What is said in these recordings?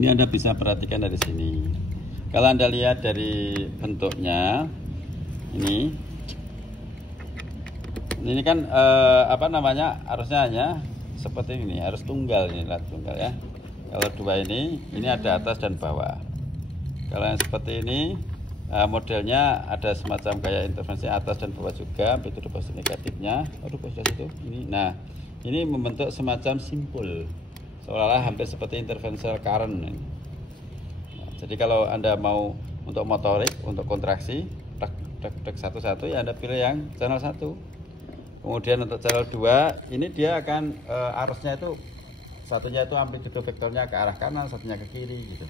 Ini Anda bisa perhatikan dari sini. Kalau Anda lihat dari bentuknya, ini kan apa namanya, harusnya hanya seperti ini, harus tunggal ini, lihat tunggal ya. Kalau dua ini ada atas dan bawah. Kalau yang seperti ini modelnya ada semacam kayak intervensi atas dan bawah juga, amplitude positif negatifnya. Aduh, sudah situ. Ini, nah ini membentuk semacam simpul, seolah-olah hampir seperti interventional current. Nah, jadi kalau Anda mau untuk motorik, untuk kontraksi, satu-satu ya Anda pilih yang channel 1. Kemudian untuk channel 2, ini dia akan arusnya itu, satunya itu amplitude vektornya ke arah kanan, satunya ke kiri gitu.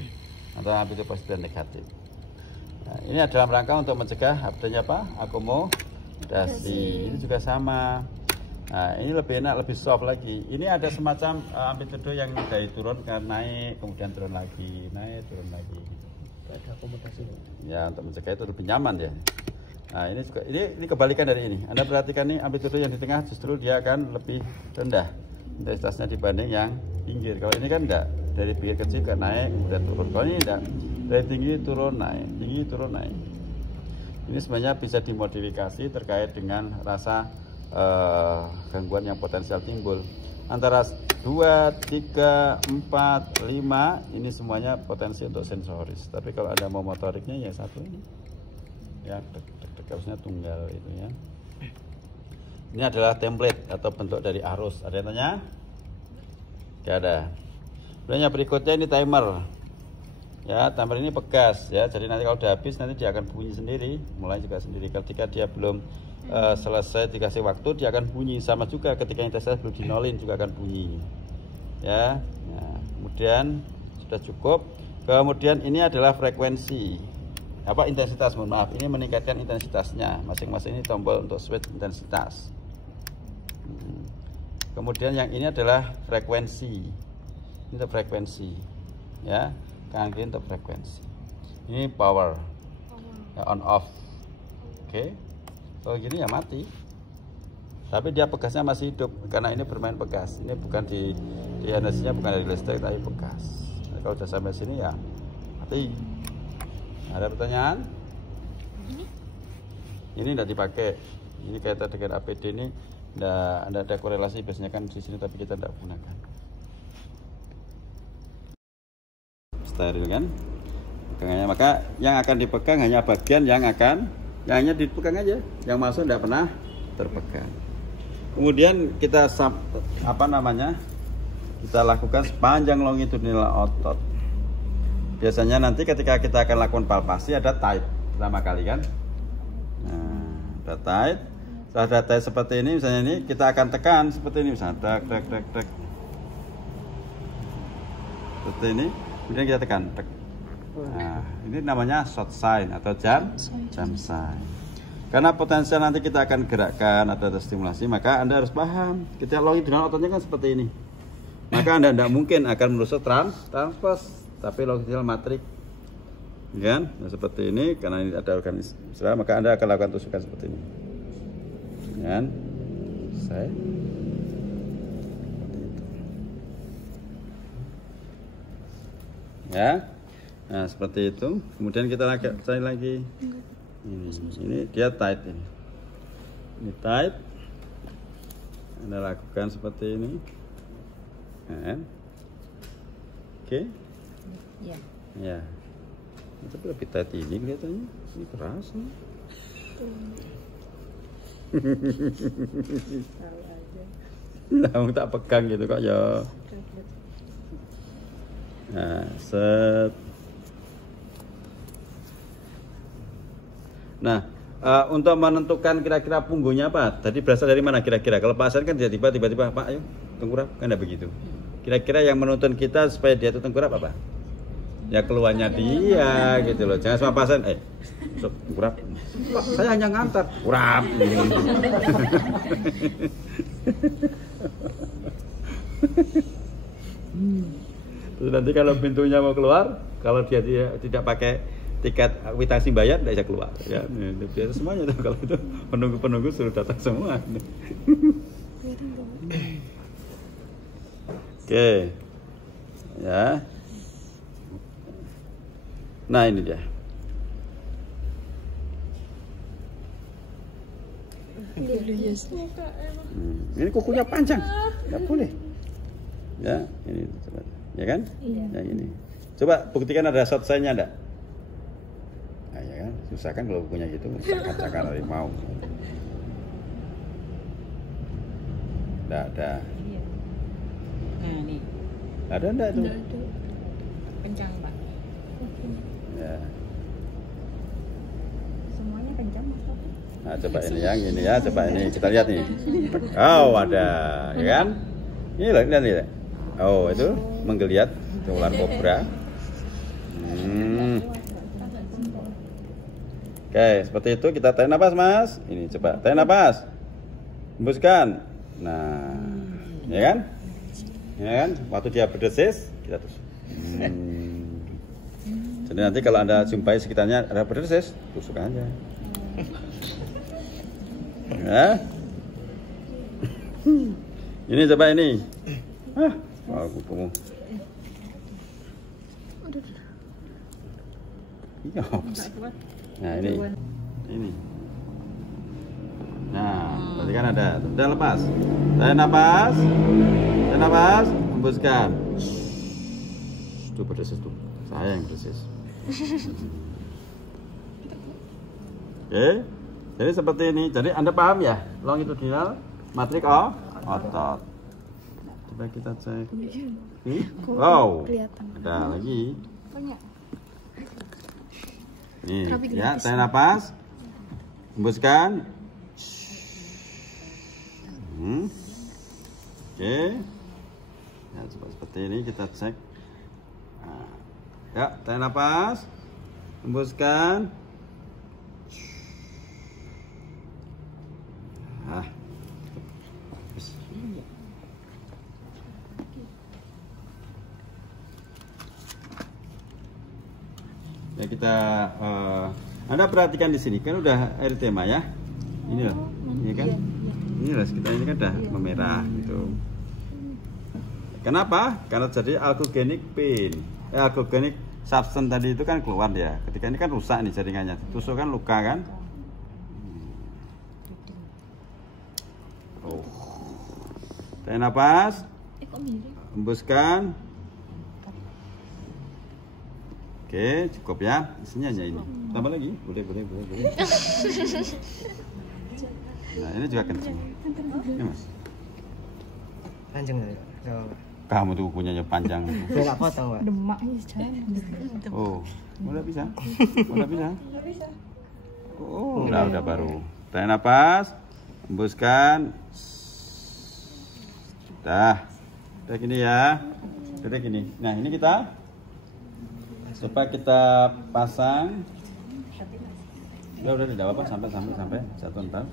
Antara amplitude positif dan negatif. Nah, ini adalah rangka untuk mencegah adanya apa? Akomodasi. Ini juga sama. Nah, ini lebih enak, lebih soft lagi. Ini ada semacam amplitude yang dari turun ke naik, kemudian turun lagi, naik, turun lagi. Ada akomodasi. Ya, untuk mencegah itu lebih nyaman ya. Nah, ini juga ini kebalikan dari ini. Anda perhatikan nih, amplitude yang di tengah justru dia akan lebih rendah intensitasnya dibanding yang pinggir. Kalau ini kan enggak, dari pinggir kecil ke naik kemudian turun. Kalau ini enggak, dari tinggi turun naik, tinggi turun naik. Ini sebenarnya bisa dimodifikasi terkait dengan rasa gangguan yang potensial timbul. Antara 2, 3, 4, 5 ini semuanya potensi untuk sensoris. Tapi kalau ada mau motoriknya ya satu ini. Ya, harusnya tunggal itu ya. Ini adalah template atau bentuk dari arus. Ada yang tanya? Tidak ada. Kemudian berikutnya ini timer. Ya, timer ini pegas ya. Jadi nanti kalau udah habis nanti dia akan bunyi sendiri, mulai juga sendiri. Ketika dia belum selesai dikasih waktu, dia akan bunyi. Sama juga ketika intensitas belum dinolin juga akan bunyi. Ya. Nah, kemudian sudah cukup. Kemudian ini adalah frekuensi. Apa intensitas, mohon maaf. Ini meningkatkan intensitasnya. Masing-masing ini tombol untuk switch intensitas. Kemudian yang ini adalah frekuensi. Ini untuk frekuensi. Ya. Kanan kiri untuk frekuensi. Ini power. Ya, on off. Oke. Kalau gini ya mati. Tapi dia pegasnya masih hidup karena ini bermain pegas. Ini bukan di energinya bukan dari listrik tapi pegas. Nah, kalau sudah sampai sini ya mati. Ada pertanyaan? Ini tidak dipakai. Ini kaitan dengan APD ini tidak ada korelasi, biasanya kan di sini tapi kita tidak gunakan. Steril kan? Pegangannya, maka yang akan dipegang hanya bagian yang hanya dipegang aja, yang masuk tidak pernah terpegang. Kemudian kita kita lakukan sepanjang longitudinal otot. Biasanya nanti ketika kita akan lakukan palpasi ada tight pertama kali kan. Nah, ada tight. Setelah ada tight seperti ini, misalnya ini kita akan tekan seperti ini, misalnya tek. Seperti ini, kemudian kita tekan tek. Nah, ini namanya short sign atau jam sign. Karena potensial nanti kita akan gerakkan atau ada stimulasi, maka Anda harus paham. Kita longitudinal ototnya kan seperti ini. Maka Anda tidak mungkin akan menusuk transverse, tapi longitudinal matrik. Kan? Nah, seperti ini, karena ini ada organisme, maka Anda akan lakukan tusukan seperti ini. Kan? Saya. Ya. Nah, seperti itu. Kemudian kita cari lagi. Ini dia tight ini. Ini tight. Anda lakukan seperti ini. Nah. Oke. Ya. Ya. Tapi lebih tight ini kelihatannya. Ini keras. Taruh aja. Nah, tak pegang gitu kok ya. Nah, set. Nah, untuk menentukan kira-kira punggungnya apa? Tadi berasal dari mana kira-kira? Kalau Pak Hasan kan tiba-tiba Pak, ayo tengkurap, kan tidak begitu. Kira-kira yang menuntun kita supaya dia itu tengkurap apa? Ya keluarnya dia gitu loh. Jangan sama Pak Hasan, tengkurap. Pak, saya hanya ngantar, kurap. Terus nanti kalau pintunya mau keluar, kalau dia tidak pakai tiket kwitansi bayar tidak bisa keluar ya. Biasa semuanya tuh, kalau itu penunggu suruh datang semua. Oke. Ya. Nah ini dia. Ini kukunya panjang, nggak boleh. Ya, ini coba. Ya kan? Iya. Yang ini. Coba buktikan ada short sign-nya enggak? Nah, ya kan? Susah kan kalau bukunya gitu, cakar-cakar harimau. Enggak ada. Iya. Nah, nih. Ada enggak itu? Enggak ada. Kencang, Pak. Ya. Semuanya kencang, Mas. Nah, coba ini yang ini ya, coba ini kita lihat nih. Oh, ada, ya kan? Ini loh, lihat nih. Oh, itu menggeliat itu ular kobra. Oke, seperti itu kita tarik napas, Mas. Ini coba tarik napas. Hembuskan. Nah, ya kan? Ya kan? Waktu dia berdesis, kita tusuk. Jadi nanti kalau Anda jumpai sekitarnya ada berdesis, tusuk aja. Ya. Ini coba ini. Kukumu. Iya. Nah ini. Nah, berarti kan ada. Sudah lepas. Tarik napas. Tarik napas. Hembuskan. Tuh berdesis tuh. Saya yang berdesis. Oke. Jadi seperti ini. Jadi Anda paham ya? Longitudinal matrik otot. Coba kita cek. Wow. Ada lagi. Nih, ya, tarik napas. Hembuskan. Oke. Ya, coba seperti ini kita cek. Nah, ya, tarik napas. Hembuskan. Ya kita Anda perhatikan di sini kan udah air tema ya. Ini loh. Ini kan. Ini loh sekitar ini kan udah memerah gitu. Kenapa? Karena jadi algogenic pain. Algogenic substance tadi itu kan keluar dia. Ketika ini kan rusak nih jaringannya. Tusuk kan luka kan? Oh. Tarik napas. Hembuskan. Oke, cukup ya. Isinya hanya ini. Tambah lagi? Boleh. Nah, ini juga kencang. Ini, Mas. Panjang ya? Kamu tuh punyanya panjang. Enggak potong, Pak. Demaknya jangan. Oh, udah bisa? Udah bisa? Oh, udah baru. Tarik napas. Hembuskan. Dah. Udah gini ya. Udah gini. Nah, ini kita coba kita pasang. Udah tidak apa-apa sampai satu ntar.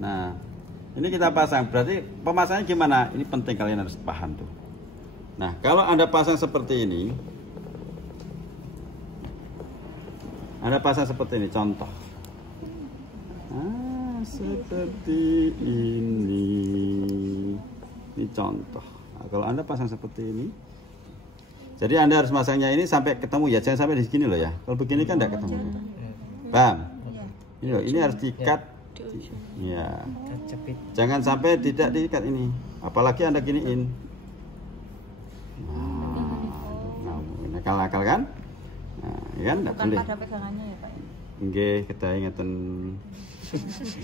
Nah, ini kita pasang. Berarti pemasangannya gimana? Ini penting kalian harus paham tuh. Nah, kalau Anda pasang seperti ini, Anda pasang seperti ini, contoh. Seperti ini. Ini contoh. Nah, kalau Anda pasang seperti ini, jadi Anda harus masangnya ini sampai ketemu ya, jangan sampai di sini loh ya. Kalau begini kan tidak ketemu. Paham? Ini loh, ini harus diikat. Ya. Jangan sampai tidak diikat ini. Apalagi Anda giniin. Nah, nakal-nakal kan? Nah, ya kan enggak boleh. Bukan pada pegangannya ya, Pak. Nggih, kita ingatan.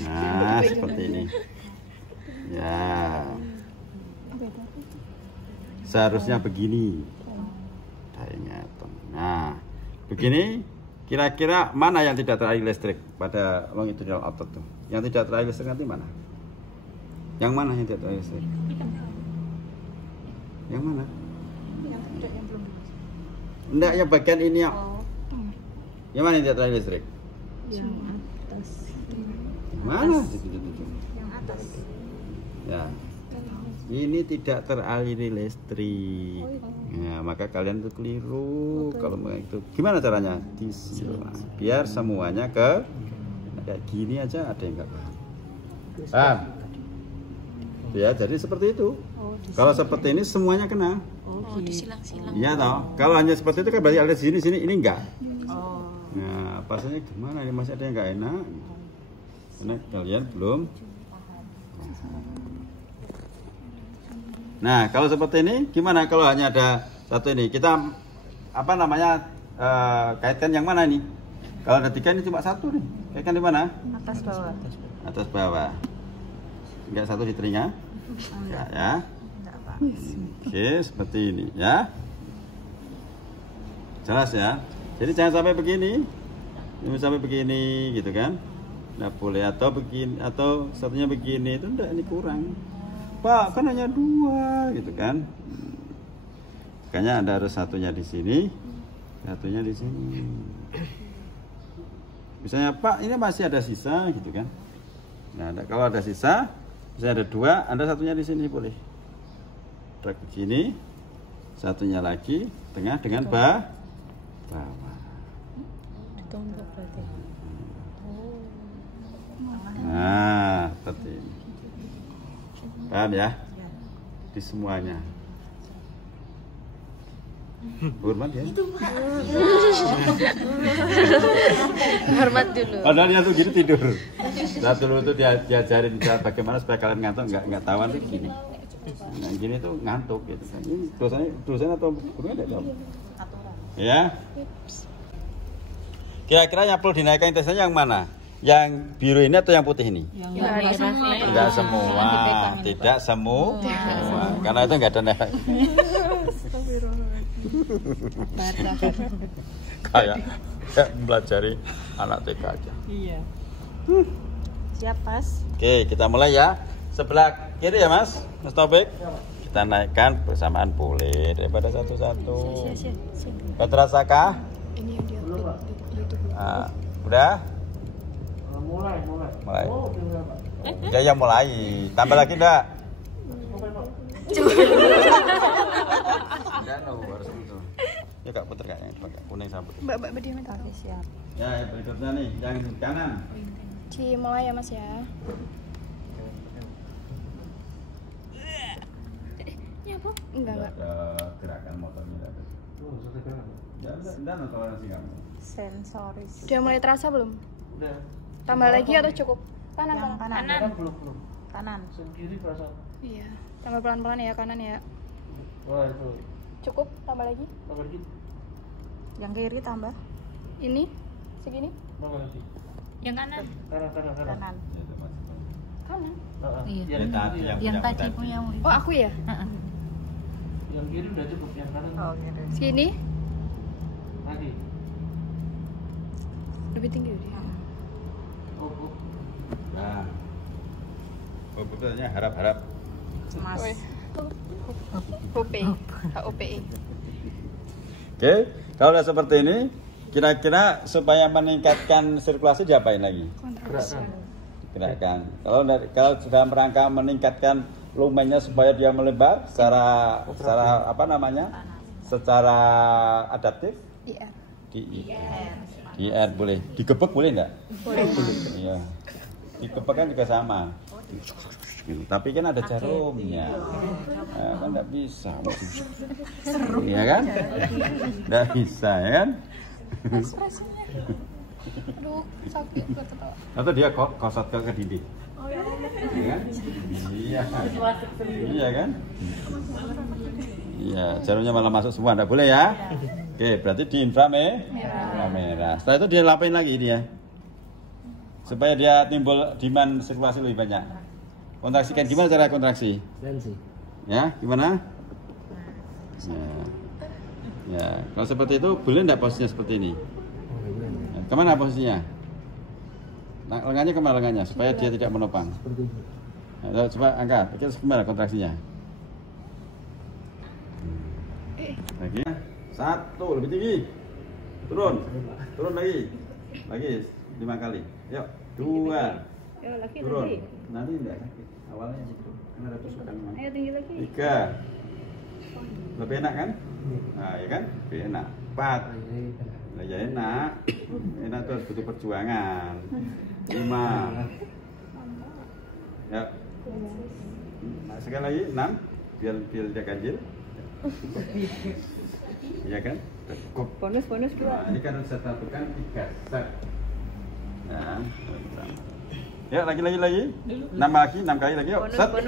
Nah, seperti ini. Ya. Seharusnya begini. Nah, begini kira-kira mana yang tidak teraliri listrik pada longitudinal otot tuh? Yang tidak teraliri listrik nanti mana? Yang mana yang tidak teraliri listrik? Yang mana? Yang belum. Enggak, yang bagian ini yang. Yang mana yang tidak teraliri listrik? Yang atas. Mana? Yang atas. Ya. Ini tidak teraliri listrik. Ya, maka kalian tuh keliru kalau itu. Gimana caranya? Disilang. Biar semuanya ke kayak gini aja ada yang enggak paham. Paham? Ya, jadi seperti itu. Kalau seperti ini semuanya kena. Oh, disilang-silang. Iya toh. Kalau hanya seperti itu kan berarti ada di sini, ini enggak. Oh. Nah, pasnya gimana? Ini masih ada yang enggak enak. Karena kalian belum. Nah, kalau seperti ini gimana? Kalau hanya ada satu ini, kita apa namanya kaitkan yang mana ini? Kalau ada 3 ini cuma satu nih. Kaitkan di mana? Atas bawah. Atas bawah. Enggak satu di telinga? Enggak ya. Enggak, Pak. Oke, seperti ini ya. Jelas ya. Jadi jangan sampai begini. Ini sampai begini gitu kan. Nggak boleh atau begini atau satunya begini itu enggak, ini kurang. Pak, kan hanya 2 gitu kan. Makanya Anda harus satunya di sini, satunya di sini. Misalnya Pak, ini masih ada sisa gitu kan. Nah, kalau ada sisa, misalnya ada 2, Anda satunya di sini boleh. Trek begini, satunya lagi tengah dengan bawah. Ditombak berarti. Nah, seperti ini. Paham ya? Di semuanya. Hormat ya. Hormat dulu. Padahal dia tuh gini tidur. Saat dulu tuh diajarin cara bagaimana supaya kalian ngantuk nggak tawan tuh gini. Nah gini tuh ngantuk gitu kan. Ini dosanya atau hukumnya tidak tahu. Ya. Kira-kira yang perlu dinaikkan intensnya yang mana? Yang biru ini atau yang putih ini? Yang semua. Tidak semua, tidak semua, karena itu nggak ada efek. Kayak mempelajari anak TK aja. Iya. Siap, Mas. Oke, kita mulai ya. Sebelah kiri ya, Mas Taufik. Kita naikkan bersamaan boleh daripada satu-satu. Kau terasakah? Ini yang di YouTube. Nah, udah? Mulai. Ya, yang mulai. Tambah lagi enggak? Enggak, harus itu. Ya Kak, puter Kak, yang pakai kuning sama putih. Mbak diam itu. Oke, siap. Ya, yang berikutnya nih, yang kanan. Mulai ya Mas ya. Ini apa? Enggak. Ada gerakan motornya ada. Ya, udah toleransi kamu. Sensoris. Udah mulai terasa belum? Udah. Tambah lagi atau cukup? Yang kanan. Belum. Kanan. Kiri perasaan. Iya. Tambah pelan-pelan ya kanan ya. Wah itu. Cukup? Tambah lagi? Tambah dikit. Yang kiri tambah. Ini? Segini? Tambah lagi. Yang kanan? Kanan. Kanan. Ya, itu masih. Kanan. Iya. Yang tadi yang tadi punya. Oh aku ya? Yang kiri udah cukup, yang kanan. Oh, gitu. Segini? Lagi. Lebih tinggi udah. Oh. Nah. Oh, betulnya harap-harap. Mas. HOPE. HOPE. Oke, kalau udah seperti ini, kira-kira supaya meningkatkan sirkulasi diapain lagi? Gerakan. Gerakan. Kalau sudah merangka meningkatkan lumennya supaya dia melebar secara apa namanya? Secara adaptif? Iya. Di IR boleh. Digebek boleh enggak? Boleh. Iya. Digebek kan juga sama. Gitu. Tapi kan ada jarumnya. Nah, kan enggak bisa. Iya kan? Enggak bisa ya kan? Ekspresinya. Aduh, sakit gue ketawa. Atau dia kosot ke dinding. Iya kan? Iya. Iya kan? Iya, jarumnya malah masuk semua, enggak boleh ya? Oke, berarti di inframerah. Setelah itu dia lapain lagi dia. Supaya dia timbul demand sirkulasi lebih banyak. Kontraksikan gimana cara kontraksi? Ya, gimana? Ya, kalau seperti itu boleh enggak posisinya seperti ini? Nah, kemana posisinya? Lengannya kemana lengannya supaya dia tidak menopang. Nah, coba angkat, kita gimana kontraksinya? Lagi, 1 lebih tinggi, turun lagi 5 kali. Yuk, 2, turun. Nanti enggak sakit. Awalnya gitu, karena ada tusukan. Ayo tinggi lagi. 3, lebih enak kan? Nah, ya kan? Lebih enak. 4, nah, ya enak. Enak tuh butuh perjuangan. 5, ya. Nah, sekali lagi 6 biar dia ganjil. Iya kan? Cukup. Bonus 2. Nah, ini kan saya tentukan 3 set. Nah, ya lagi. 6 lagi, 6 kali lagi yuk. Set. 1.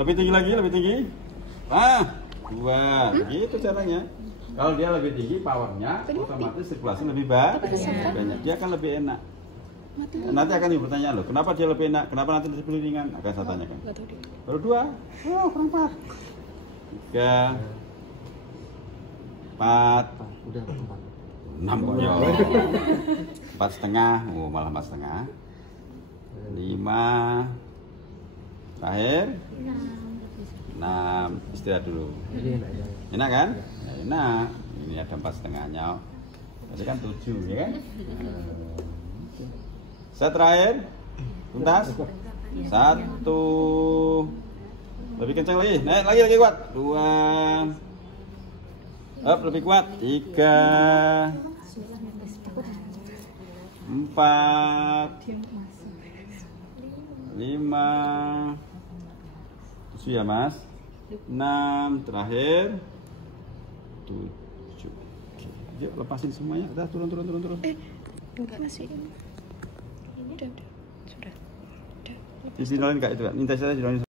Lebih tinggi. 2. Gitu caranya. Kalau dia lebih tinggi powernya, otomatis sirkulasi lebih banyak. Dia akan lebih enak. Nanti akan dipertanyaan loh, kenapa dia lebih enak? Kenapa nanti lebih ringan? Akan saya tanyakan. Baru 2. Oh, kurang 4. 3. 4. Udah 6 konyol. 4,5. Oh, malah 4,5. 5. Terakhir 6. Istirahat dulu. Enak kan? Ya, enak. Ini ada 4,5-nya. Tadi kan 7, ya kan? Set terakhir. Tuntas. 1. Lebih kencang lagi. Naik lagi kuat. 2. Up, lebih kuat. 3. 4. 5. 7 ya mas. 6. Terakhir 7. Oke. Yuk lepasin semuanya. Udah turun. Enggak masih. Udah. Sudah. Disinolin kak itu kak. Minta saya